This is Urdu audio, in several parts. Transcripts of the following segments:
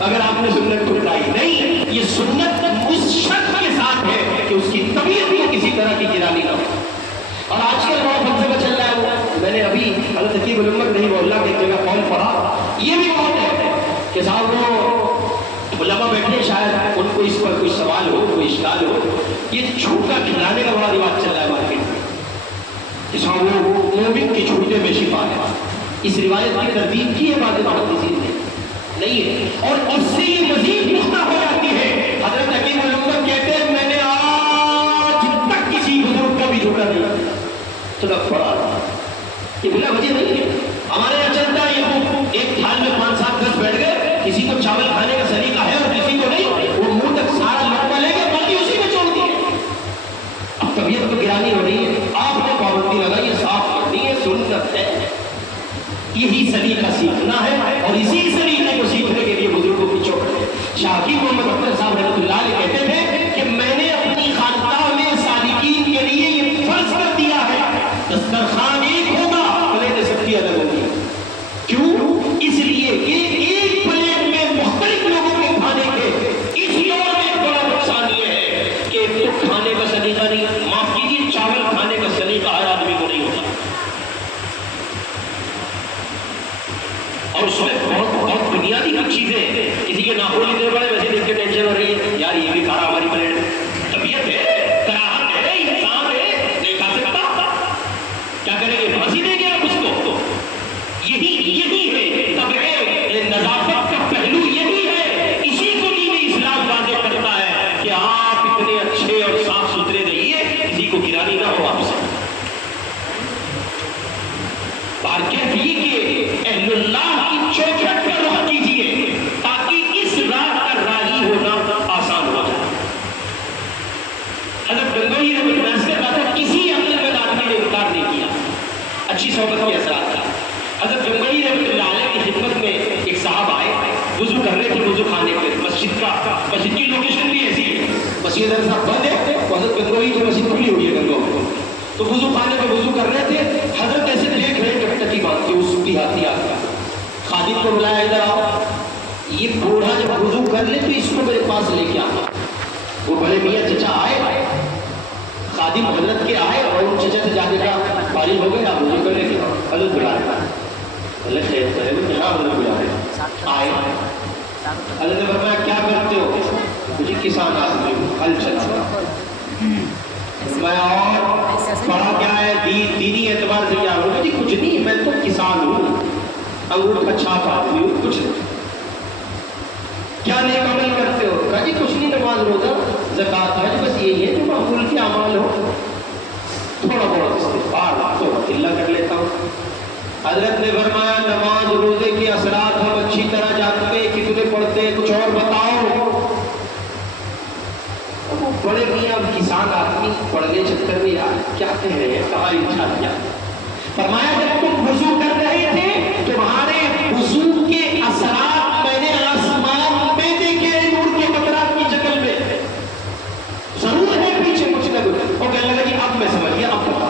اگر آپ نے سنت کو اٹھائی نہیں. یہ سنت اس شخص کے ساتھ ہے کہ اس کی طبیعت میں کسی طرح کی گرانی نہ ہو. اور آج کل بہت فلسفہ چل رہا ہے. وہ میں نے ابھی حضرت حکیم الامت رحمہ اللہ کی ایک جگہ قول پڑھا. یہ بھی بہت ہے کہ صاحب وہ علماء بیٹھے شاید ان کو اس پر کوئی سوال ہو, کوئی اشکال ہو. یہ جھوٹا کھلانے کا بڑا رواج چل رہا ہے مارکیٹ میں کہ صاحب وہ مومن کے جھوٹے میں شفا ہے. اس روایت کی تردید کی ہے بعض محدثین نے, نہیں ہے. اور اس سے یہ مزید پختہ ہو جاتی ہے. حضرت حکیم الامت کہتے ہیں میں نے آج تک کسی بزرگ کا بھی جھوٹا نہیں چلا پڑا. یہ بلا وجہ نہیں ہے. ہمارے یہاں چلتا ہے یہ ایک تھال میں 5-7-10 بیٹھ گئے, کسی کو چاول کھانے کا سلیقہ ہے اور کسی کو نہیں, وہ منہ تک سارا لقمہ لے گئے باقی اسی میں چھوڑ دیے. اب طبیعت کو گرانی ہو رہی ہے, آپ نے پابندی لگائی ہے, صاف کرنی ہے, سنت ہے. یہی سلیقہ سیکھنا ہے اور اسی سلیقے کو سیکھنے کے لیے بزرگوں کی چوٹ ہے. شاہ حکیم محمد اختر صاحب رحمۃ اللہ علیہ کہتے تھے کہ میں نے اپنی خانقاہ میں سالکین کے لیے یہ فرض کر دیا ہے دسترخوان ایک ہوگا, پلیٹیں سب کی الگ ہوگی. کیوں؟ اس لیے کہ ایک پلیٹ میں مختلف لوگوں کے کھانے کے اس دور میں بڑا نقصان یہ ہے کہ تو کھانے کا سلیقہ نہیں, معاف کیجیے چاول کھانے کا سلیقہ ہر آدمی کو نہیں ہوتا. اور اس میں بہت بنیادی کچھ چیزیں, کسی کے ناخن اتنے بڑے ویسے دیکھ کے ٹینشن ہو رہی ہے یار یہ بھی کھا رہا ہماری پلیٹ میں. طبیعت ہے, کراہت ہے, انسان ہے, نہیں کھا سکتا, کیا کریں گے, پھانسی دیں گے آپ اس کو. یہی ہے طبعِ نظافت کا پہلو, یہی ہے. اسی کو دین اسلام واضح کرتا ہے کہ آپ اتنے اچھے اور صاف ستھرے رہیے, کسی کو گرانی نہ ہو آپ سے. بار کہتی کہ اہل اللہ کی چوکھٹ پر رخ کیجیے تاکہ اس راہ کا راہی ہونا آسان ہو جائے. حضرت گنگوئی نے بحث کر رہا تھا, کسی عقل مند آدمی نے انکار نہیں کیا اچھی صحبت کے اثرات کا. حضرت گنگوئی رحمۃ اللہ علیہ کی خدمت میں ایک صاحب آئے, وضو کر رہے تھے, وضو خانے پہ مسجد کی لوکیشن بھی ایسی ہے, مسجد صاحب بند ہے, حضرت گنگوئی کی مسجد کھلی ہوئی ہے گنگو, تو وضو خانے پہ وضو کر رہے تھے. حضرت ایسے دیکھ رہے ٹکٹکی باندھ کے اس دیہاتی آدمی, خادم کو بلایا ادھر آؤ, یہ بوڑھا جب وضو کر لے تو اس کو میرے پاس لے کے آنا. وہ بڑے میاں چچا آئے, خادم حضرت کے آئے اور ان چچا سے جانے کا فارغ ہو گئے, آپ وضو کر لیں گے, حضرت بلا رہے ہیں, حضرت بلا رہے آئے. حضرت نے فرمایا کیا کرتے ہو, مجھے کسان آدمی ہوں, ہل چلاتا. میں اور پڑھا کیا ہے, دینی اعتبار سے کیا ہوں, جی کچھ نہیں, میں تو کسان ہوں, انگور کا چھاپ آدمی ہوں, کچھ نہیں. کیا نیک عمل کرتے ہو, کہا جی کچھ نہیں, نماز روزہ زکات حج, بس یہی ہے جو معقول کے اعمال ہو, تھوڑا بہت استغفار تو اللہ کر لیتا ہوں. حضرت نے فرمایا نماز روزے کے اثرات ہم اچھی طرح جانتے ہیں, کتنے پڑھتے ہیں, کچھ اور بتاؤ. بڑے میاں کسان آدمی پڑھنے چکر میں یار کیا کہہ رہے ہیں, کہا انشاءاللہ. فرمایا جب تم وضو کر رہے تھے تمہارے وضو کے اثرات میں نے آسمان میں دیکھے, نور کے قطرات کی شکل میں. ضرور ہے پیچھے کچھ نہ کچھ. اور کہنے لگا جی اب میں سمجھ گیا, اب بتا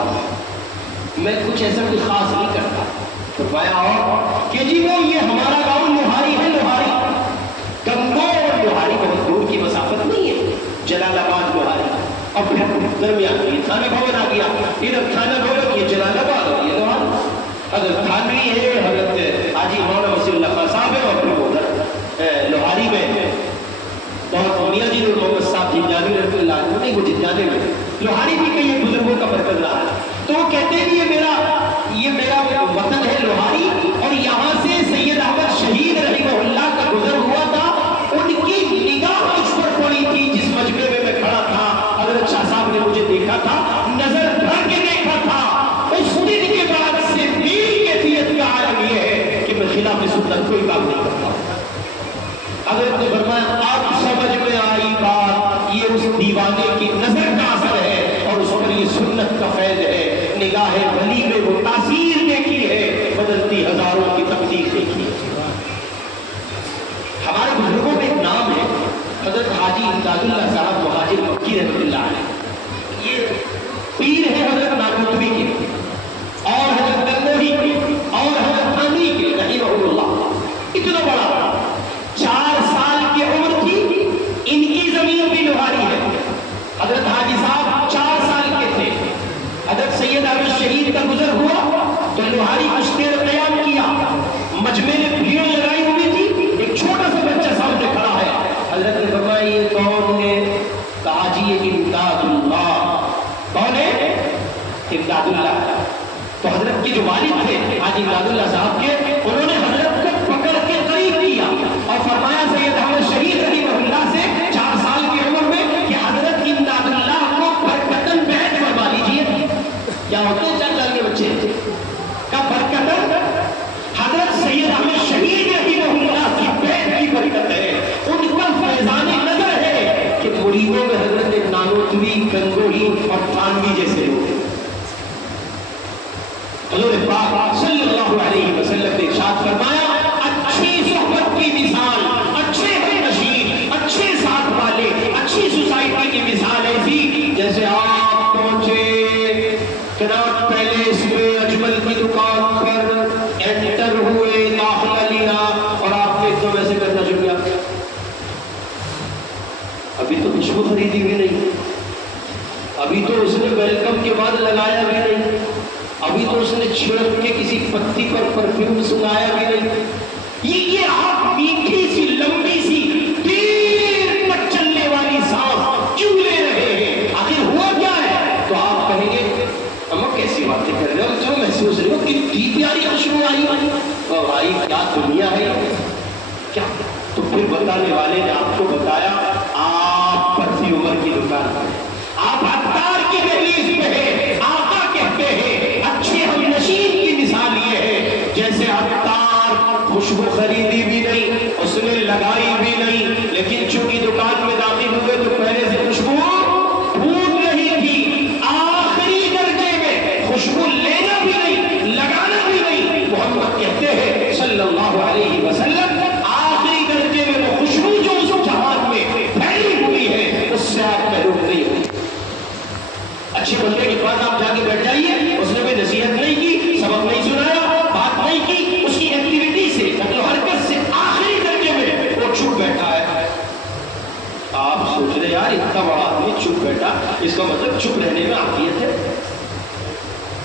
میں کچھ ایسا کوئی خاص نہیں کرتا. فرمایا اور کہ جی وہ یہ ہمارا گاؤں لوہاری ہے, لوہاری گنگو اور لوہاری بہت دور کی مسافت نہیں ہے, جلال آباد لوہاری, اور پھر درمیان میں تھانہ بھون آ گیا, ادھر تھانہ بھون, یہ جلال آباد اور یہ لوہاری. حضرت تھانوی ہے, حضرت حاجی مولانا وسیع اللہ خان صاحب ہے, اور پھر ادھر لوہاری میں بہت میاں جی محمد صاحب جنجانی رحمۃ اللہ علیہ, نہیں وہ جنجانے میں لوہاری بھی کئی بزرگوں کا مرکز رہا ہے. تو وہ کہتے ہیں یہ میرا وطن ہے لوہاری, اور یہاں سے سید احمد شہید رحمہ اللہ کا گزر ہوا تھا. ان کی نگاہ مجھ پر پڑی تھی جس مجمع میں میں کھڑا تھا, حضرت شاہ صاحب نے مجھے دیکھا تھا, نظر بھر کے دیکھا تھا. اس دن کے بعد سے میری کیفیت کا عالم یہ ہے کہ میں خلاف سنت کوئی کام نہیں کرتا. حضرت نے فرمایا اب سمجھ میں آئی بات, یہ اس دیوانے کی نظر کا اثر ہے اور اس پر یہ سنت کا فیض ہے. نگاہ ولی میں وہ تاثیر دیکھی ہے, بدلتی ہزاروں کی تبدیل دیکھی ہے. ہمارے بزرگوں میں ایک نام ہے حضرت حاجی امداد اللہ صاحب مہاجر مکی رحمۃ اللہ علیہ. یہ پیر ہے حضرت ناگوتوی کے, اور حضرت گنگوہی کے, اور حضرت تھانوی کے رحمہ اللہ. اتنا بڑا 4 سال توحید اور تھانوی جیسے لوگ ہیں۔ حضور پاک صلی اللہ علیہ وسلم نے ارشاد فرمایا اچھی صحبت کی مثال، اچھے ہم نشین، اچھے ساتھ والے، اچھی سوسائٹی کی مثال ایسی جیسے آپ پہنچے کناٹ پیلیس میں اجمل کی دکان پر، انٹر ہوئے، داخلہ لیا اور آپ نے ایک دم ایسے کرنا شروع کیا، ابھی تو خوشبو خریدی بھی نہیں، ابھی تو اس نے ویلکم کے بعد لگایا بھی نہیں، ابھی تو اس نے چھڑک کے کسی پتی پر پرفیوم سنایا بھی نہیں، یہ آپ میٹھی سی لمبی سی دیر تک چلنے والی سانس کیوں لے رہے ہیں؟ آخر ہوا کیا ہے؟ تو آپ کہیں گے اما کیسی باتیں کر رہے ہو، جو محسوس رہے ہو کتنی پیاری خوشبو آئی اور بھائی کیا دنیا ہے کیا؟ تو پھر بتانے والے نے آپ کو بتایا آپ پرفی عمر کی دکان پر، آپ عطار کی دہلیز پہ ہیں، آقا کہتے ہیں اچھے ہم نشین کی مثال یہ ہے جیسے عطار خوشبو خریدی بھی نہیں، اس نے لگائی بھی نہیں، لیکن چونکہ دکان میں داخل ہوئے تو پہلے سے خوشبو پھوٹ رہی تھی، آخری درجے میں خوشبو لینا بھی نہیں، لگانا بھی نہیں، محمد کہتے ہیں صلی اللہ علیہ وسلم آخری درجے میں وہ خوشبو جو اس جہان میں پھیلی ہوئی ہے اس سے آپ محروم نہیں ہوئی۔ اچھے بندے کے پاس آپ جا کے بیٹھ جائیے، اس نے کوئی نصیحت نہیں کی، سبق نہیں سنایا، بات نہیں کی، اس کی ایکٹیویٹی سے نقل و حرکت سے آخری درجے میں وہ چپ بیٹھا ہے، آپ سوچ رہے یار اتنا بڑا آدمی چپ بیٹھا، اس کا مطلب چپ رہنے میں عافیت ہے۔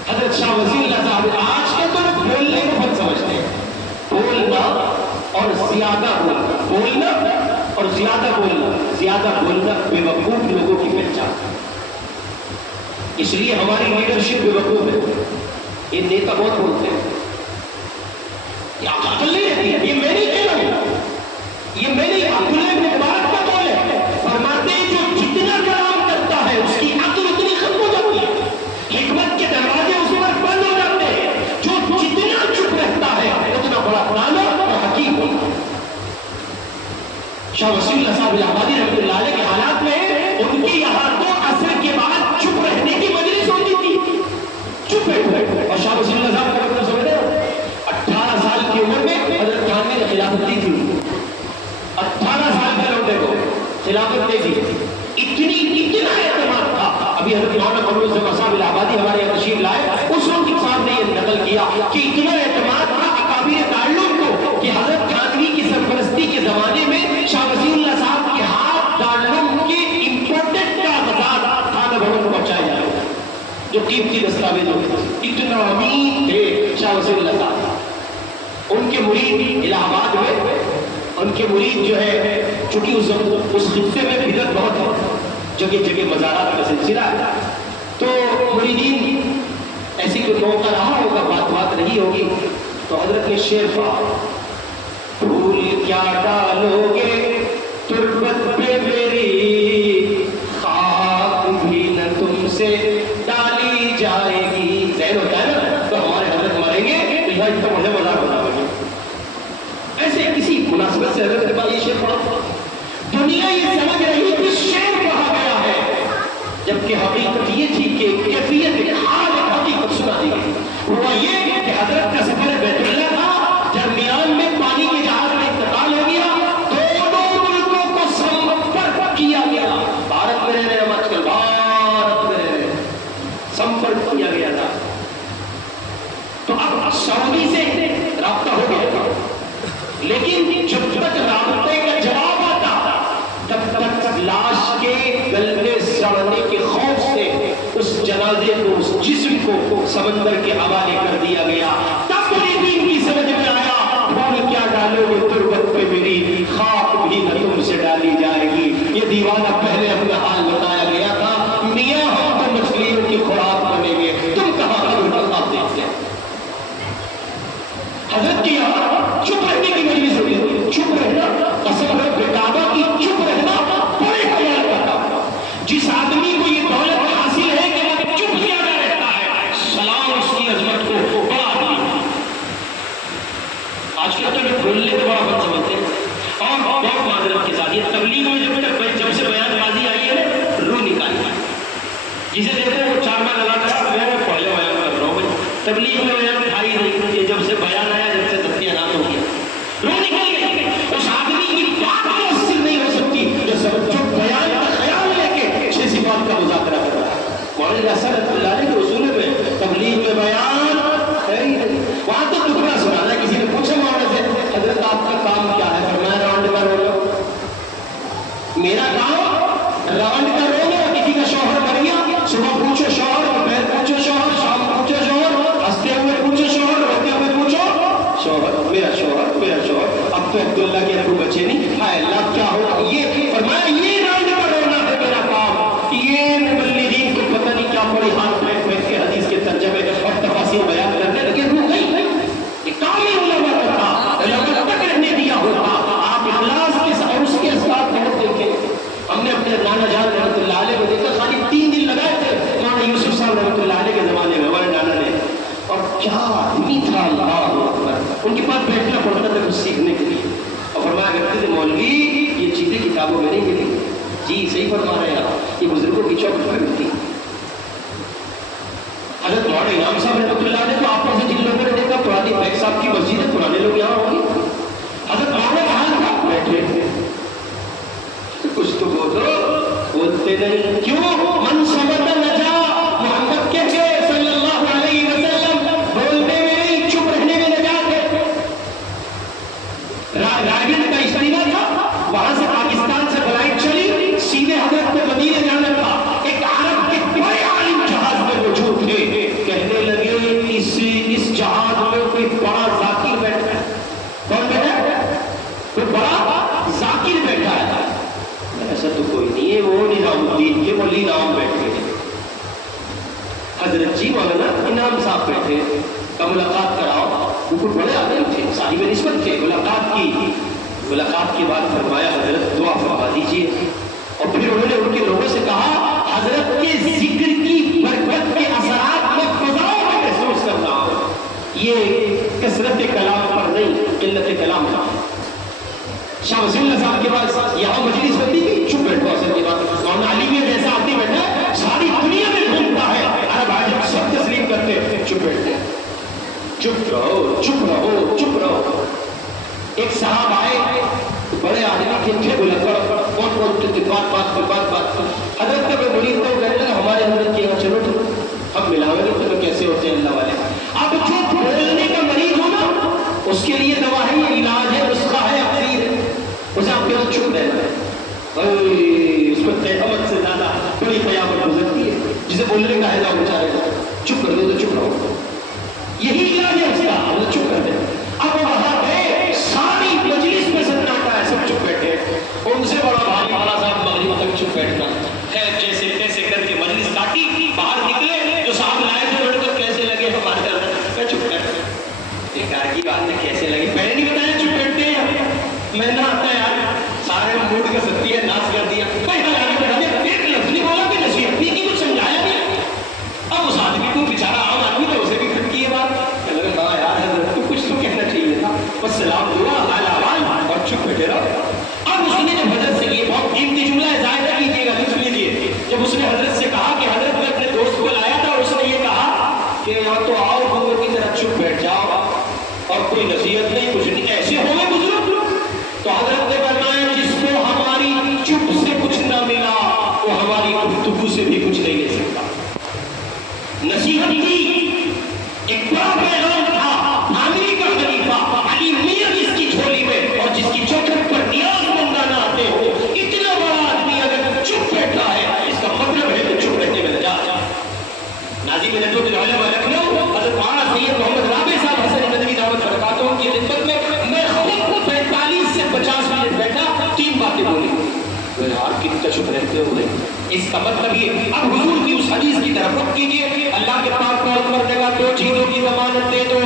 حضرت شاہ وزیر اللہ صاحب آج کے تو لوگ بولنے کو بہت سمجھتے ہیں، بولنا اور زیادہ بولنا، بولنا اور زیادہ بولنا بے وقوف لوگوں کی پہچان، اس لیے ہماری لیڈرشپ بے وقوف ہے، یہ نیتا بہت بولتے ہیں، یہ عقل نہیں رہتی ہے، یہ میں نہیں کہہ رہا ہوں، یہ میں نہیں عبداللہ ابن مبارک کا قول ہے، فرماتے ہیں جو جتنا کلام کرتا ہے اس کی عقل اتنی ختم ہو جاتی ہے، حکمت کے دروازے اس پر بند ہو جاتے ہیں، جو جتنا چپ رہتا ہے اتنا بڑا دانا اور حکیم ہوتا ہے۔ شاہ وسیم اللہ صاحب الہٰبادی رحمۃ اللہ علیہ کے حالات میں ان کے یہاں تو عصر کے بعد چپ رہنے کی مجلس ہوتی تھی، چپ بیٹھے، اور شاہ وسیم اللہ صاحب کا مطلب سمجھ رہے ہو 18 سال کی عمر میں حضرت تھانوی نے خلافت دی تھی، 18 سال کے لوگوں کو خلافت دے دی، اتنا اعتماد تھا۔ ابھی حضرت مولانا محمود زمان صاحب الہٰبادی ہمارے یہاں تشریف لائے، اس وقت صاحب نے یہ نقل کیا کہ اتنا اعتماد تھا اکابر تعلم کو کہ حضرت تھانوی کی سرپرستی کے زمانے میں شاہ وسیم اللہ صاحب کے ہاتھ تعلم کے امپورٹنٹ کاغذات تھانہ بھون پہنچائے جائے جو قیمتی دستاویز ہوتے تھے، اتنا امین تھے شاہ وسیم اللہ صاحب۔ ان کے مرید الہ آباد میں، ان کے مرید جو ہے چونکہ اس خطے میں بدعت بہت ہے، جگہ جگہ مزارات کا سلسلہ ہے، تو مریدین ایسی کوئی موقع رہا ہوگا، بات رہی ہوگی، تو حضرت نے شعر پڑھا، پھول کیا ڈالو گے تربت پہ میری، خاک بھی نہ تم سے ڈالی جائے گی۔ ذہن ہوتا ہے نا، تو ہمارے حضرت مریں گے تو یہاں اتنا بڑے مزاق بنا گے، ایسے کسی مناسبت سے حضرت نے پاس یہ شعر پڑھا، دنیا یہ سمجھ رہی تھی شعر پڑھا گیا ہے، جبکہ حقیقت یہ تھی کہ کیفیت حال حقیقت سنا دی گئی۔ ہوا یہ کہ حضرت کا سفر بیت اللہ تھا، درمیان میں پانی کے جہاز میں انتقال ہو گیا، دونوں ملکوں کو سمپرک کیا گیا، بھارت میں رہ رہے ہم آج کل، بھارت میں رہ رہے سمپرک کیا گیا تھا، تو اب سعودی سے رابطہ ہو گیا تھا، لیکن جب تک رابطے کا جواب آتا تب تک لاش کے گلنے سڑنے کے خوف سے اس جنازے کو، اس جسم کو سمندر کے حوالے کر دیا گیا۔ تب دین کی سمجھ میں آیا، پھول کیا ڈالو گے تربت پہ میری، خاک بھی نہ تم سے ڈالی جائے گی۔ یہ دیوانہ پہلے اپنا حال بتایا گیا تھا، میاں ہم تو مچھلیوں کی خوراک بنیں گے، تم کہاں اللہ دیکھتے ہیں۔ حضرت کی چپ رہنے کی مجلس ہوئی، چپ رہنا قسم رب کعبہ کی، چپ رہنا بڑے خیال کا تھا۔ جس آدمی کو یہ دولت حاصل ہے کہ وہ چپ کیا نہ رہتا ہے، سلام اس کی عظمت کو، بڑا آدمی۔ آج کل تو بولنے کو بڑا بد سمجھتے ہیں، اور بہت معذرت کے ساتھ یہ تبلیغ میں جب سے بیان بازی عبداللہ کے ابو بچے نہیں، ہائے اللہ کیا ہوگا یہ فرمایا یہ راند کا رونا ہے میرا کام، یہ مبلغین کو پتہ نہیں کیا پڑی ہاتھ پھینک کے حدیث کے ترجمے اور تفاسیر بیان کرنے لگے، رو گئی، یہ کام ہی علماء کا تھا، علماء تک رہنے دیا ہوتا، آپ اخلاص کے اور اس کے اسباب بہت دیکھیں، ہم نے اپنے نانا جان رحمۃ اللہ علیہ کو دیکھا، خالی 3 دن لگائے تھے مولانا یوسف صاحب رحمۃ اللہ علیہ کے زمانے میں ہمارے نانا نے، اور کیا آدمی تھا، اللہ اکبر، ان کے پاس بیٹھنا پڑتا تھا کچھ سیکھنے کے لیے، اور فرمایا کرتے تھے مولوی یہ چیزیں کتابوں میں نہیں ملی، جی صحیح فرما رہے ہیں آپ، یہ بزرگوں کی چوکٹ پہ ملتی۔ حضرت مولانا انعام صاحب رحمۃ اللہ علیہ تو آپ سے جن لوگوں نے دیکھا پرانی بیگ صاحب کی مسجد ہے، پرانے لوگ یہاں ہوں گے، حضرت مولانا کہاں تھا بیٹھے، کچھ تو بولو، بولتے نہیں، کیوں؟ من سمت نجا، محمد کے صلی اللہ علیہ وسلم بولنے میں نہیں، چپ رہنے میں نجات ہے۔ راجن کا اجتماع تھا، وہاں سے پاکستان سے فلائٹ چلی، سیدھے حضرت کو مدینے جانا تھا، ایک عرب کے بڑے عالم جہاز میں موجود تھے، کہنے لگے اس جہاز میں کوئی بڑا ذاکر بیٹھا ہے، کون بیٹھا ہے؟ کوئی بڑا ذاکر بیٹھا ہے، ایسا تو کوئی نہیں ہے، وہ نظام الدین کے ولی نام بیٹھے ہیں، حضرت جی مولانا انعام صاحب بیٹھے، کا ملاقات کراؤ، وہ کوئی بڑے آدمی تھے، صاحب نسبت تھے، ملاقات کی، ملاقات کے بعد فرمایا حضرت دعا فرما دیجیے، اور پھر انہوں نے ان کے لوگوں سے کہا حضرت کے ذکر کی برکت کے اثرات میں فضاؤں میں محسوس کرنا ہو، یہ کثرت کلام پر نہیں، قلت کلام کا۔ شاہ وسیع اللہ صاحب کے پاس یہاں مجلس بندی کی، چپ بیٹھو اثر کے بعد، مولانا علی میں جیسا آدمی بیٹھا ہے ساری دنیا میں گھومتا ہے، عرب عجم سب تسلیم کرتے ہیں، چپ بیٹھتے ہیں، چپ رہو چپ رہو چپ رہو۔ ایک صاحب آئے، بڑے آدمی تھے، کون بات حضرت کا میں مرید تھا، کہنے لگا ہمارے حضرت کے یہاں چلو تو ہم ملاویں گے، تمہیں کیسے ہوتے ہیں اللہ والے، اب جو بولنے کا مریض ہو نا اس کے لیے دوا ہے، علاج ہے، نسخہ ہے، عقیر ہے، اسے آپ کے وقت چپ رہنا ہے، اس کو تحمد سے زیادہ بڑی قیامت گزرتی ہے، جسے بولنے کا ہے نا بیچارے گا، چپ کر دو تو چپ رہو، یہی علاج ہے اس کا، ہم چپ کر دیں۔ اب وہاں پہ ساری مجلس میں سناٹا ہے، سب چپ بیٹھے، ان سے بڑا بھائی مولانا صاحب مغرب تک چپ بیٹھنا ہے، جیسے تیسے کر کے مجلس کاٹی، باہر نکلے، جو صاحب لائے تھے انہوں کو کیسے لگے ہمارے میں چپ بیٹھے، ایک آر کی بات ہے کیسے لگے، میں نے نہیں بتایا چپ بیٹھتے ہیں، میں نہ آتا ہے یار، سارے موڈ کا سکتی ہے، ناچ کر دیا، بھائی ہم آگے بڑھا دیا، ایک لفظ نہیں بولا کہ نصیحت نہیں کی، کچھ سمجھایا نہیں، اب اس آدمی کو بیچارہ عام آدمی تو اسے بھی کھٹکی ہے بات، ہاں یار حضرت کو کچھ تو کہنا چاہیے تھا، بس سلام دعا حال احوال اور چپ بیٹھے رہو۔ اب اس نے جب حضرت سے یہ بہت قیمتی جملہ ہے، ظاہر نہ کیجیے گا، لکھ لیجیے، جب اس نے حضرت سے کہا کہ حضرت میں اپنے دوست کو لایا تھا اور اس نے یہ کہا کہ یہاں تو آؤ گنگوں کی طرح چپ بیٹھ جاؤ اور کوئی نصیحت نہیں، کچھ نہیں، ایسے ہو گئے بزرگ لوگ، تو حضرت نے فرمایا جس کو ہماری چپ سے کچھ نہ ملا وہ ہماری گفتگو سے بھی کچھ نہیں لے سکتا۔ نصیحت کی ایک بڑا پیغام تھا، عامری کا خلیفہ علی میاں جس کی جھولی میں اور جس کی چوکھٹ پر نیاز مندانہ آتے ہو، اتنا بڑا آدمی اگر چپ بیٹھا ہے اس کا مطلب ہے کہ چپ رہنے میں نجات ہے۔ ناظرین ندوۃ العلماء لکھنؤ، حضرت مولانا سید محمد رابع صاحب حسن ندوی دعوت برکاتہ کی خدمت میں خود 45 سے 50 منٹ بیٹھا، 3 باتیں بولی، یار کتنا چپ رہتے ہو، اس کا مطلب یہ، اب حضور کی اس حدیث کی طرف رخ کیجیے، اللہ کے پاک کال کرنے کا 2 چیزوں کی ضمانت دے دو،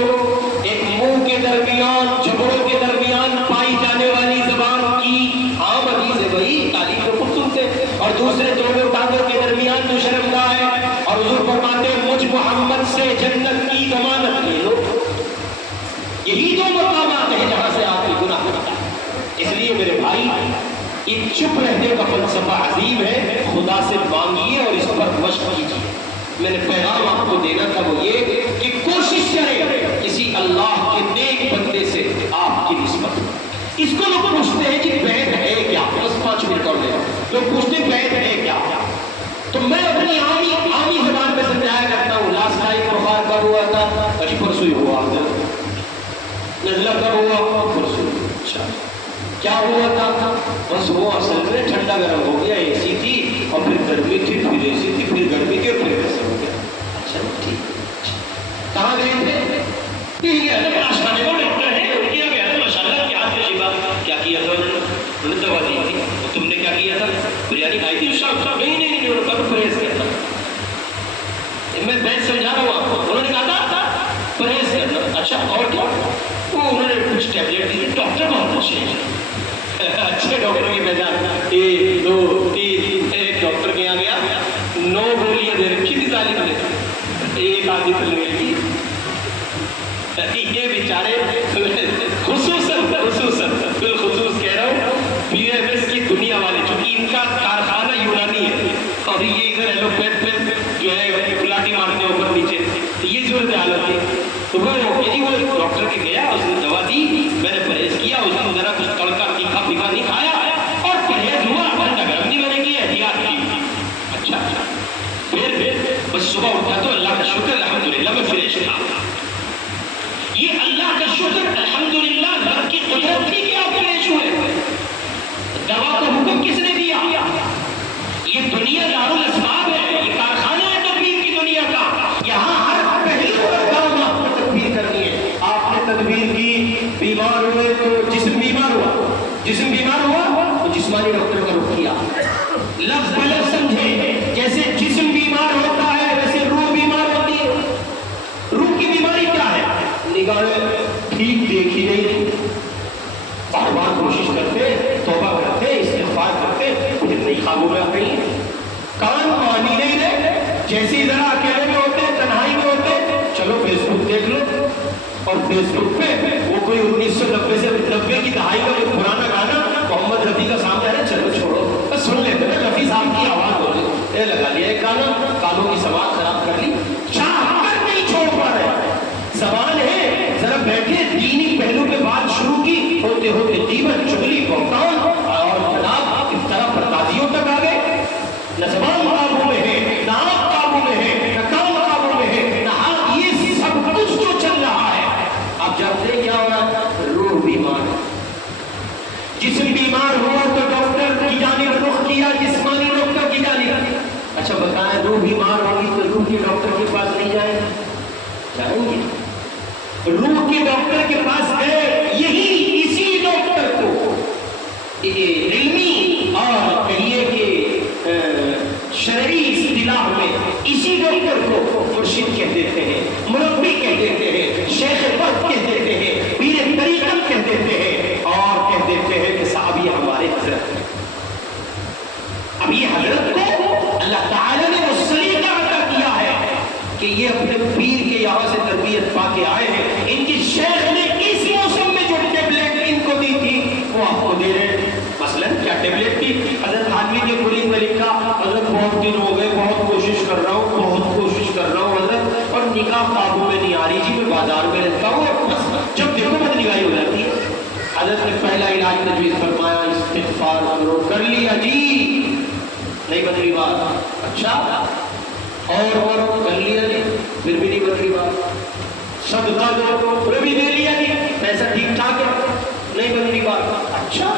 ایک منہ کے درمیان، جبڑوں کے درمیان پائی جانے والی زبان کی عام حدیث ہے بھائی، تعلیم کو خود سنتے، اور دوسرے دونوں ٹانگوں کے درمیان جو شرمگاہ ہے، اور حضور فرماتے ہیں مجھ محمد سے جنت کی ضمانت لے لو، یہی 2 مقامات ہیں جہاں سے آپ کی گناہ ہوتا ہے۔ اس لیے میرے بھائی ایک چپ رہنے کا فلسفہ عظیم ہے، خدا سے مانگیے اور اس پر مشق کیجیے۔ میں نے پیغام آپ کو دینا تھا وہ یہ کہ کوشش کریں کسی اللہ کے نیک بندے سے آپ کی نسبت، اس کو لوگ پوچھتے ہیں کہ بیت ہے کیا، بس 5 منٹ اور لے لوگ پوچھتے ہیں بیت ہے کیا، تو میں اپنی عامی زبان میں سمجھایا کرتا ہوں، لاسٹ ٹائم بخار کب ہوا تھا، اجی پرسوں ہی ہوا، نزلہ کب ہوا، پرسوں، اچھا کیا ہوا تھا، بس وہ اصل میں ٹھنڈا گرم ہو گیا، اے سی تھی اور پھر گرمی تھی، پھر اے سی تھی، پھر گرمی تھی اور پھر ایسے ہو گیا، اچھا ٹھیک، کہاں گئے تھے، آشانے کو ڈاکٹر ہے، کیا گیا تھا، ماشاءاللہ کیا شفا، کیا کیا تھا انہوں نے دوا دی تھی. تم نے کیا کیا تھا؟ بریانی کھائی تھی. نہیں انہوں نے کہا پرہیز کرنا. میں بہت سمجھا رہا ہوں آپ کو. انہوں نے کہا تھا پرہیز کرنا. اچھا اور کیا؟ وہ انہوں نے کچھ ٹیبلیٹ دی. ڈاکٹر بہت اچھے ہیں, اچھے ڈاکٹر کی پہچان. 1 2 3 ایک ڈاکٹر کے یہاں گیا, 9 گولیاں دے رکھی تھی ظالم نے, ایک آدھی پل گئی. یہ بیچارے خصوصاً بالخصوص کہہ رہا ہوں پی ایم ایس کی دنیا والے, چونکہ ان کا کارخانہ یونانی ہے اور یہ ادھر ایلوپیتھ میں جو ہے گلاٹی مارتے ہیں اوپر نیچے, یہ صورت حال ہوتی ہے. تو وہ ڈاکٹر کے گیا, اس نے دوا دی, میں نے پرہیز کیا, اس نے ذرا کچھ تڑکا تیکھا پھیکا نہیں کھایا اور پرہیز ہوا. ٹھنڈا گرم نہیں میں نے کی, احتیاط کی. اچھا پھر بس صبح اٹھا تو اللہ کا شکر الحمدللہ میں فریش تھا. یہ اللہ کا شکر الحمدللہ رب کی قدرت تھی کہ آپ فریش ہوئے. دوا کا حکم کس نے دیا؟ یہ دنیا دارالاسباب ہے, یہ کارخانہ ہے تدبیر کی دنیا کا. یہاں ہر پہلو پر کام آپ کو تدبیر کرنی ہے. آپ نے تدبیر کی, بیمار ہوئے تو جسم بیمار ہوا, جسم بیمار ہوا تو جسمانی ڈاکٹر کا رخ کیا. لفظ بلفظ سمجھے, جیسے جسم بیمار ہوتا ہے ویسے روح بیمار ہوتی ہے. روح کی بیماری کیا ہے؟ نگاہیں ٹھیک دیکھ ہی نہیں, بار بار کوشش کرتے, توبہ کرتے, استغفار کرتے, پھر نہیں قابو میں آتے. کان مانی نہیں رہے, جیسے ذرا اکیلے میں ہوتے, تنہائی میں ہوتے, چلو فیس بک دیکھ لو, اور فیس بک پہ وہ کوئی 1990 سے 90 کی دہائی کا جو پرانا گانا محمد رفیع کا سامنے ہے, چلو چھوڑو بس سن لیتے نا, رفیع صاحب کی آواز ہو رہی, لگا لیا ایک گانا, کانوں کی سماعت خراب کر لی, چاہ کر نہیں چھوڑ پا رہے. زبان ہے, ذرا بیٹھے, دینی پہلو پہ بات شروع کی, ہوتے ہوتے دیوت چگلی بہتان اور جناب افطرا پردازیوں تک آ گئے. نہ زبان قابو میں ہے, نہ آنکھ قابو میں ہے, نہ کان قابو میں ہے, نہ ہاتھ. یہ سب کچھ جو چل رہا ہے, آپ جانتے ہیں کیا ہو رہا ہے؟ روح بیمار. جسم بیمار ہوا تو ڈاکٹر کی جانب رخ کیا, جسمانی ڈاکٹر کی جانب. اچھا بتائیں, روح بیمار ہوگی تو روح کے ڈاکٹر کے پاس نہیں جائیں گے؟ روح کے ڈاکٹر کے پاس گئے, یہی اسی ڈاکٹر کو علمی اور کہیے کہ شرعی اصطلاح میں اسی ڈاکٹر کو مرشد کہہ دیتے ہیں, مربی کہہ دیتے ہیں, شیخ وقت کہہ دیتے ہیں, پیر طریقت کہہ دیتے ہیں, اور کہہ دیتے ہیں کہ صاحب یہ ہمارے حضرت ہیں. اب یہ حضرت کو اللہ تعالیٰ نے وہ سلیقہ عطا کیا ہے کہ یہ اپنے پیر کے یہاں سے تربیت پا کے آئے ہیں. ان کی شیخ نے اس موسم میں جو ٹیبلیٹ ان کو دی تھی وہ آپ کو دے رہے ہیں. مثلا کیا ٹیبلیٹ تھی؟ حضرت خانوی کے مرید میں لکھا, حضرت بہت دن ہو گئے, بہت کوشش کر رہا ہوں, بہت کوشش کر رہا ہوں حضرت, اور نگاہ قابو میں نہیں آ رہی جی, میں بازار میں رہتا ہوں, بس جب دیکھو بد نگاہی ہو جاتی ہے. حضرت نے پہلا علاج تجویز فرمایا, استغفار کرو. کر لیا جی, نہیں بدلی بات. اچھا اور کر لیا جی, پھر بھی نہیں بدلی بات. صدقہ دو, پھر بھی دے لیا جی, پیسہ ٹھیک ٹھاک ہے, نہیں بدلی بات. اچھا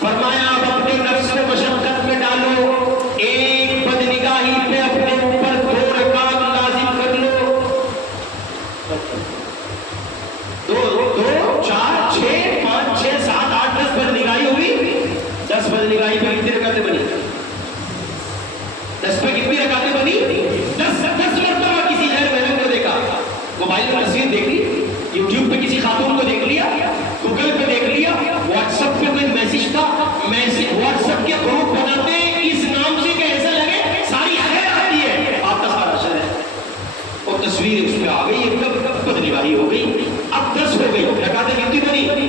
فرمایا اب اپنے نفس میں مشقت میں ڈالو, ایک بدنگاہی پہ اپنے اوپر 2 رکعت لازم کر لو. 2 4 6 5 6 7 8 10 بدنگاہی ہوئی. 10 بدنگاہی پہ کتنی رکعتیں بنی؟ 10 پہ کتنی رکعتیں بنی؟ 10 مرتبہ کسی غیر محرم کو دیکھا, موبائل پر تصویر دیکھ لی, یوٹیوب پہ کسی خاتون کو دیکھ لیا, گوگل پہ دیکھ لیا, واٹس ایپ پہ کوئی میسج تھا, واٹس ایپ کے گروپ بناتے اس نام سے کہ ایسا لگے ساری خیر آتی ہے, آپ کا سارا شر ہے, اور تصویر اس پہ آ گئی, ایک کب بدنگاہی ہو گئی. اب 10 ہو گئی, رکعتیں کتنی بنی؟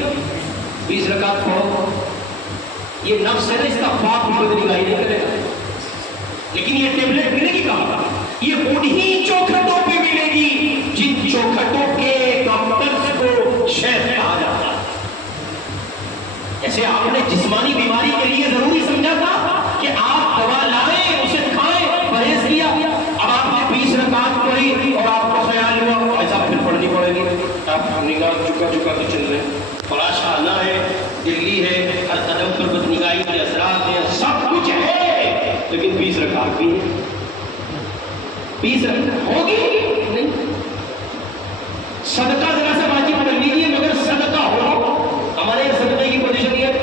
20 رکعت پڑھو. یہ نفس ہے نا, اس کا پاک بدنگاہی نہیں کرے گا. لیکن یہ ٹیبلٹ ملے گی کہاں؟ یہ انہی چوکھٹوں پہ ملے گی جن چوکھٹوں کے ڈاکٹرز کو شیخ کہا جاتا ہے. جیسے آپ نے جسمانی بیماری کے لیے ضروری سمجھا تھا کہ آپ دوا لائیں, اسے کھائیں, پرہیز کیا. اب آپ نے 20 رکعت پڑھی اور آپ کو خیال ہوا ایسا پھر پڑھنی پڑے گی. آپ نگاہ چکا کے چل رہے ہیں, فلاش خانہ ہے, دلی ہے, ہر قدم پر بدنگاہی کے اثرات ہیں, سب کچھ ہے, لیکن 20 رکعت بھی ہے. 20 رکعت ہوگی نہیں. صدقہ ذرا سے واجب کر لیجیے, مگر صدقہ ہو. ہمارے صدقے کی پوزیشن یہ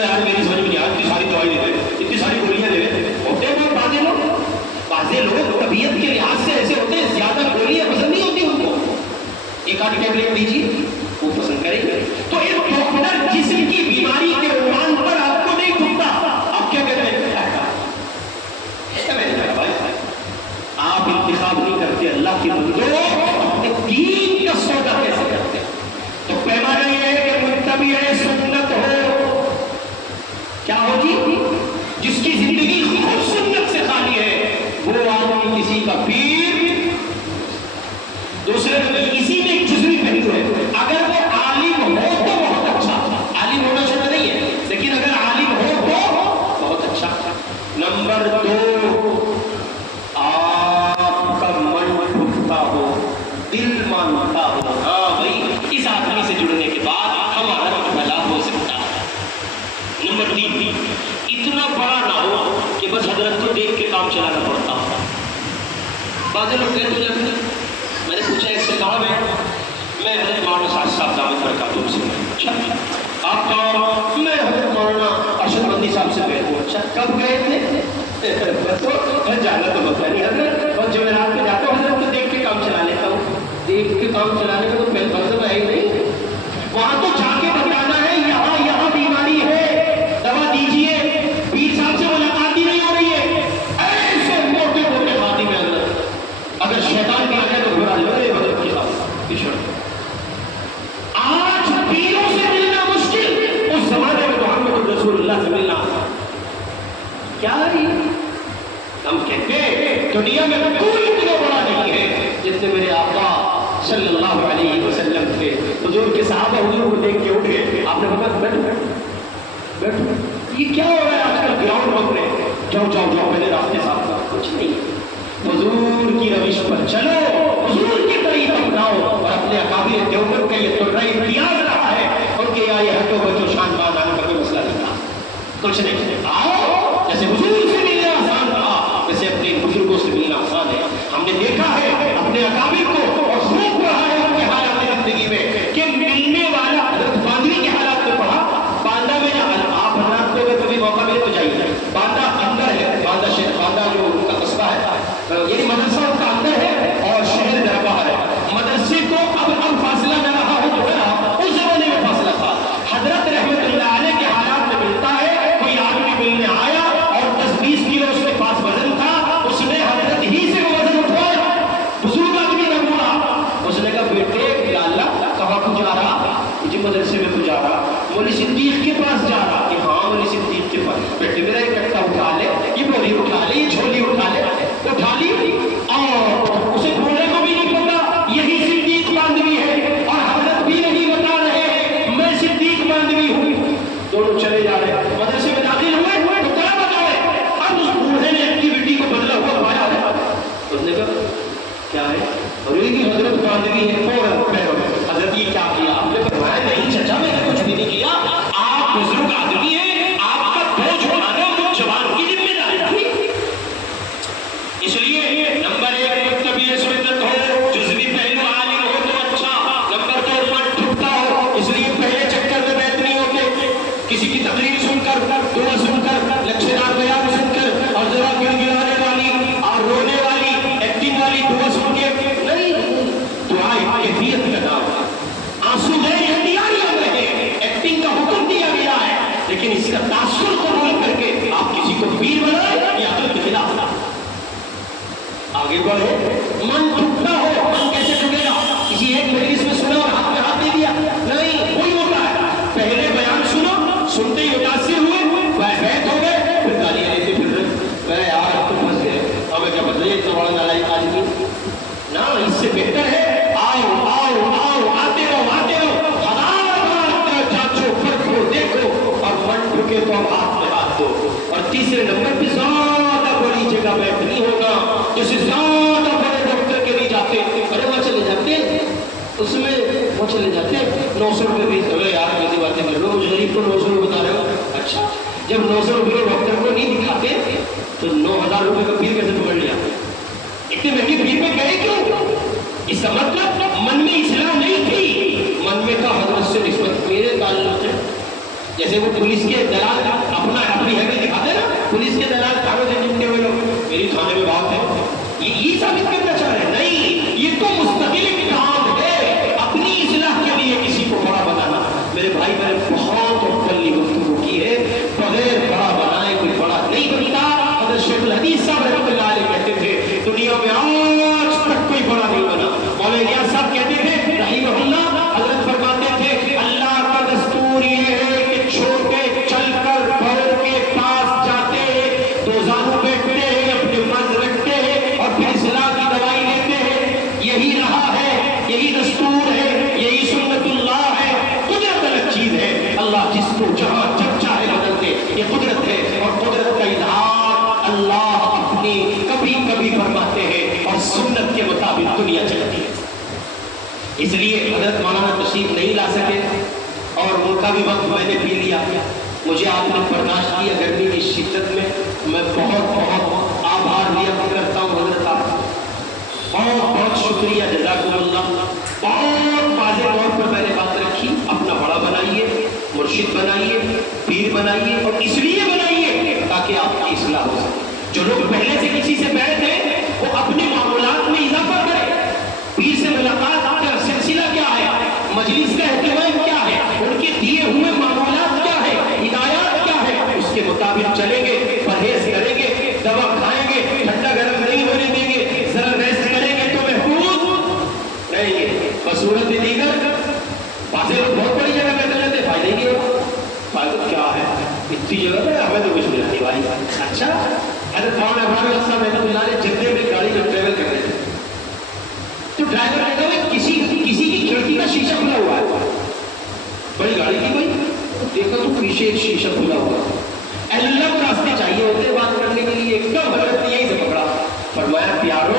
یار میری سمجھ میں نہیں آ، اتنی ساری دوائی دے دے، اتنی ساری گولیاں دے دے، ہوتے ہیں بہت بازے لوگ، بازے لوگ طبیعت کے لحاظ سے ایسے ہوتے ہیں، زیادہ گولیاں پسند نہیں ہوتی ان کو، ایک آدھ ٹیبلٹ دیجیے وہ پسند کریں گے. تو ایک ڈاکٹر جسم کی بیماری کے عنوان پر آپ کو نہیں ٹھکتا، آپ کیا کہتے ہیں؟ آپ انتخاب نہیں کرتے اللہ کے بندوں، اپنے دین کا سودا کیسے کرتے ہیں؟ تو پیمانہ یہ ہے کہ متبع سنت ہو، کیا ہو جی؟ جس کی زندگی خود سنت سے خالی ہے، وہ آدمی کسی کا پیر، دوسرے اسی میں ایک جزوی پہلو ہے. اگر وہ عالم ہو تو بہت اچھا، عالم ہونا شرط نہیں ہے، لیکن اگر عالم ہو تو بہت اچھا. نمبر 2، آپ کا من ٹھکتا ہو، دل مانتا ہو، ہاں بھائی اس آدمی سے جڑنے کے بعد ہمارا بھلا ہو سکتا ہے. نمبر 3، اتنا بڑا نہ ہو کہ بس حضرت کو دیکھ کے کام چلانا پڑتا ہو. بعض لوگ کہتے ہیں، میں نے پوچھا ایک سے کہا میں حضرت مولانا سعد صاحب دامت برکاتہ سے، اچھا آپ کہاں؟ میں حضرت مولانا ارشد مدنی صاحب سے گئے تھے. اچھا کب گئے تھے؟ جانا تو ہوتا نہیں حضرت، اور جمعرات میں جاتا ہوں حضرت کو دیکھ کے کام چلا لیتا ہوں. دیکھ کے کام چلانے کا تو پہلے مطلب ہے ہی نہیں، وہاں تو جا کے بتانا ہے یہاں بیماری ہے، دوا دیجیے. پیر صاحب سے ملاقات ہی نہیں ہو رہی ہے، ایسے موٹے موٹے خادم میں اگر شیطان بھی آ جائے تو برا لے حضرت کے ساتھ. آج پیروں سے ملنا مشکل، اس زمانے میں محمد رسول اللہ سے ملنا کیا ہے؟ ہم کہتے ہیں دنیا میں کوئی اتنا بڑا نہیں ہے جتنے میرے آقا صلی اللہ علیہ وسلم تھے. حضور کے صحابہ حضور کو دیکھ کے اٹھے، آپ نے فرمایا بیٹھو، یہ کیا ہو رہا ہے آج کل گراؤنڈ بن رہے ہیں، جاؤ پہلے راستے صاف کرو. کچھ نہیں، حضور کی روش پر چلو، حضور کی طریق اپناؤ، اور اپنے اکابر دیوبند کا یہ ترا امتیاز رہا ہے ان کے یہ ہٹو بچو شان بان آنے کا کوئی مسئلہ نہیں تھا. کچھ نہیں، آؤ جیسے حضور سے ملنا آسان تھا ویسے اپنے بزرگوں سے ملنا آسان ہے. ہم نے دیکھا ہے اپنے اکابر کو اور خوب پڑھا ہے ان کے حالات زندگی میں کہ ملنے والا. حضرت باندھی کے حالات میں پڑھا، باندھا میں آپ حضرات کو اگر کبھی موقع ملے تو جائیے. باندھا اندر ہے، باندھا جو ان کا قصبہ ہے، یعنی مدرسہ ان کا اندر ہے اور شہر میرا باہر ہے. مدرسے کو اب فاصلہ نہ رہا ہو جو ہے نا، اس زمانے میں فاصلہ تھا. حضرت رحمت اللہ علیہ کے حالات میں ملتا ہے، کوئی آدمی ملنے آیا اور 10-20 کلو اس کے پاس وزن تھا، اس نے حضرت ہی سے وہ وزن اٹھوایا. بزرگ آدمی نہ بولا، اس نے کہا بیٹے یا اللہ کہاں کو جا رہا؟ جی مدرسے میں تو جا رہا. مولی صدیق کے پاس جا رہا؟ کہ ہاں مولی صدیق کے پاس. بیٹے میرا یہ کٹا اٹھا لے، یہ بوری اٹھا لے، یہ جھولی اٹھا لے. اٹھا لی اور اسے بولنے کو بھی نہیں پتا یہی صدیق باندھوی ہے، اور حضرت بھی نہیں بتا رہے ہیں میں صدیق باندھوی ہوں. دونوں چلے جا رہے ہیں، مدرسے میں داخل ہوئے تو کیا بتائے؟ اب اس بوڑھے نے ایکٹیویٹی کو بدلا ہوا پایا ہے. اس نے کہا کیا ہے؟ اور یہ حضرت باندھوی ہے. فوراً حضرت یہ کیا کیا؟ آپ نے فرمایا نہیں چچا میں نے کچھ بھی نہیں کیا، آپ بزرگ آدمی ہیں، آپ کا بوجھ اٹھانا تو جوان کی ذمہ داری تھی. اس لیے نمبر 1 متبع سنت ہو، جزوی پہلو عالم ہو تو اچھا. نمبر 2 من ٹھکتا ہو، اس لیے پہلے چکر میں بیٹھ نہیں ہوتے. کسی کی تقریر سن کر، دعا سن کر، لچھےدار بیان سن کر اور ذرا گڑ گڑانے والی اور رونے والی ایکٹنگ والی دعا سن کے نہیں. دعائیں کیفیت کا نام ہے، آنسو غیر اختیاری ہو رہے ہیں، ایکٹنگ کا حکم دیا گیا ہے، لیکن اس کا تاثر قبول کر کے آپ کسی کو پیر بنائے یا عقل کے خلاف آگے بڑھے. من ٹوٹتا ہو، من کیسے ٹوٹے گا؟ کسی ایک مجلس میں سنا اور ہاتھ میں ہاتھ دے دیا نہیں، وہی ہوتا ہے. پہلے بیان سنو، سنتے ہی متاثر ہوئے، بیت ہو گئے، پھر گالیاں دیتے پھر رہے یار اب تو پھنس گئے، ہمیں کیا بدلے اتنا بڑا نالائق آدمی نا. اس سے بہتر ہے آؤ آتے رہو، ہزار جانچو پرکھو دیکھو، اور من ٹھکے تو اب ہاتھ میں ہاتھ دو. اور تیسرے نمبر پہ زیادہ بڑی جگہ بیٹھ نہیں ہوگا، جیسے زیادہ بڑے ڈاکٹر کے نہیں جاتے. ارے وہاں چلے جاتے اس میں، وہ چلے جاتے 900 روپے بھی. ارے یار کیسی باتیں کر رہے ہو، مجھ غریب کو 900 روپے بتا رہے ہو. اچھا جب 900 روپے ڈاکٹر کو نہیں دکھاتے تو 9000 روپے کا پیر کیسے پکڑ لیا؟ اتنے مہنگے پیر میں گئے کیوں؟ اس کا مطلب من میں اسلام نہیں تھی، من میں کا حضرت سے نسبت میرے تعلق ہے. جیسے وہ پولیس کے دلال اپنی حیثیت دکھاتے نا، پولیس کے دلال کاغذ سے چمٹے ہوئے لوگ، میری تھانے میں بات ہے، یہ ثابت کرنا چاہ رہے ہیں؟ نہیں، یہ تو مستقل ایک کام ہے اپنی اصلاح کے لیے کسی کو بڑا بنانا۔ میرے بھائی میں نے بہت پلی گفتگو کی ہے، بغیر بڑا بنائے کوئی بڑا نہیں بنتا۔ حضرت شیخ الحدیث صاحب رحمۃ اللہ علیہ کہتے تھے دنیا میں آج تک کوئی بڑا نہیں بنا۔ مولانا الیاس صاحب کہتے تھے رحمہ اللہ، حضرت فرماتے تھے اللہ کا دستور یہ ہے کہ چھوڑ کے چل کر بڑوں کے پاس جاتے ہیں، دو زانو بیٹھتے ہیں، اپنے مرض رکھتے ہیں اور پھر اصلاح کی دوائی لیتے ہیں۔ یہی رہا ہے، یہی دستور ہے، یہی سنت اللہ ہے۔ قدرت الگ چیز ہے، اللہ جس کو جہاں جب چاہے بدل دے، یہ قدرت ہے، اور قدرت کا اظہار اللہ اپنی کبھی کبھی فرماتے ہیں اور سنت کے مطابق دنیا چلتی ہے۔ اس لیے حضرت مولانا تشریف نہیں لا سکے اور ان کا بھی وقت میں نے پی لیا۔ مجھے آپ نے برداشت کیا گرمی کی شدت میں بہت بہت آبھار ویکت کرتا ہوں حضرت آپ کا، بہت بہت شکریہ، جزاکم اللہ۔ بہت واضح طور پر میں نے بات رکھی، اپنا بڑا بنائیے، مرشد بنائیے، پیر بنائیے، اور اس لیے بنائیے تاکہ آپ کی اصلاح ہو سکے۔ جو لوگ پہلے سے کسی سے بیعت ہیں وہ اپنے معمولات میں اضافہ کریں۔ پیر سے ملاقات کا سلسلہ کیا ہے، مجلس کا اہتمام کیا ہے، ان کے دیے ہوئے معمولات کیا ہے، ہدایات کیا ہے، اس کے مطابق چلیں گے، پرہیز کریں گے، دوا کھائیں گے، ٹھنڈا گرم نہیں ہونے دیں گے، ذرا ریسٹ کریں گے تو محفوظ رہیں گے۔ بصورت دیگر بعض لوگ بہت بڑی جگہ پہ چلے تھے، فائدہ نہیں ہوگا۔ فائدہ کیا ہے، اتنی جگہ پہ ہمیں تو کچھ ملا نہیں بھائی۔ اچھا، حضرت مولانا ابراہیم صاحب رحمۃ اللہ علیہ جدے میں گاڑی میں ٹریول کر رہے تھے، تو ڈرائیور کہتا ہے کسی کی کھڑکی کا شیشہ کھلا ہوا ہے، بڑی گاڑی کی کوئی، دیکھا تو پیچھے ایک شیشہ کھلا ہوا ہے۔ اللہ کو راستے چاہیے ہوتے بات کرنے کے لیے، ایک دم حضرت نے یہیں سے پکڑا، فرمایا پیارو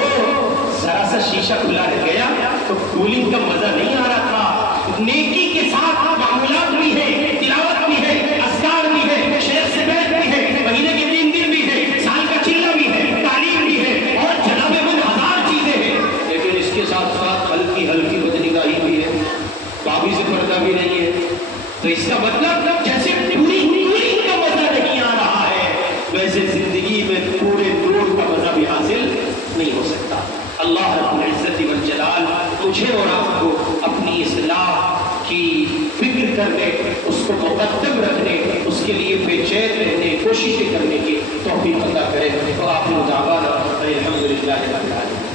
ذرا سا شیشہ کھلا رہ گیا تو کولنگ کا مزہ نہیں آ رہا تھا۔ نیکی کے ساتھ معمولات بھی ہے، تلاوت بھی ہے، اذکار بھی ہے، شیخ سے بیعت بھی ہے، مہینے کے 3 دن بھی ہے، سال کا چلہ بھی ہے، تعلیم بھی ہے، اور جناب من ہزار چیزیں ہیں، لیکن اس کے ساتھ ساتھ ہلکی ہلکی بدنگاہی بھی ہے، بابی سے پردہ بھی نہیں ہے۔ تو اس کا مطلب جیسے پوری کا مزہ نہیں آ رہا ہے، ویسے زندگی میں پورے دور کا مزہ بھی حاصل نہیں ہو سکتا۔ اللہ رب العزت والجلال مجھے اور آپ کو اپنی اصلاح کی فکر کرنے، اس کو مقدم رکھنے، اس کے لیے بے چین رہنے، کوششیں کرنے کی توفیق عطا کرے۔ وآخر دعوانا الحمدللہ رب العالمین۔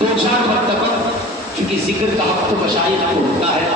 2-4 مرتبہ چونکہ ذکر کا حق تو مشائخ کو ہوتا ہے،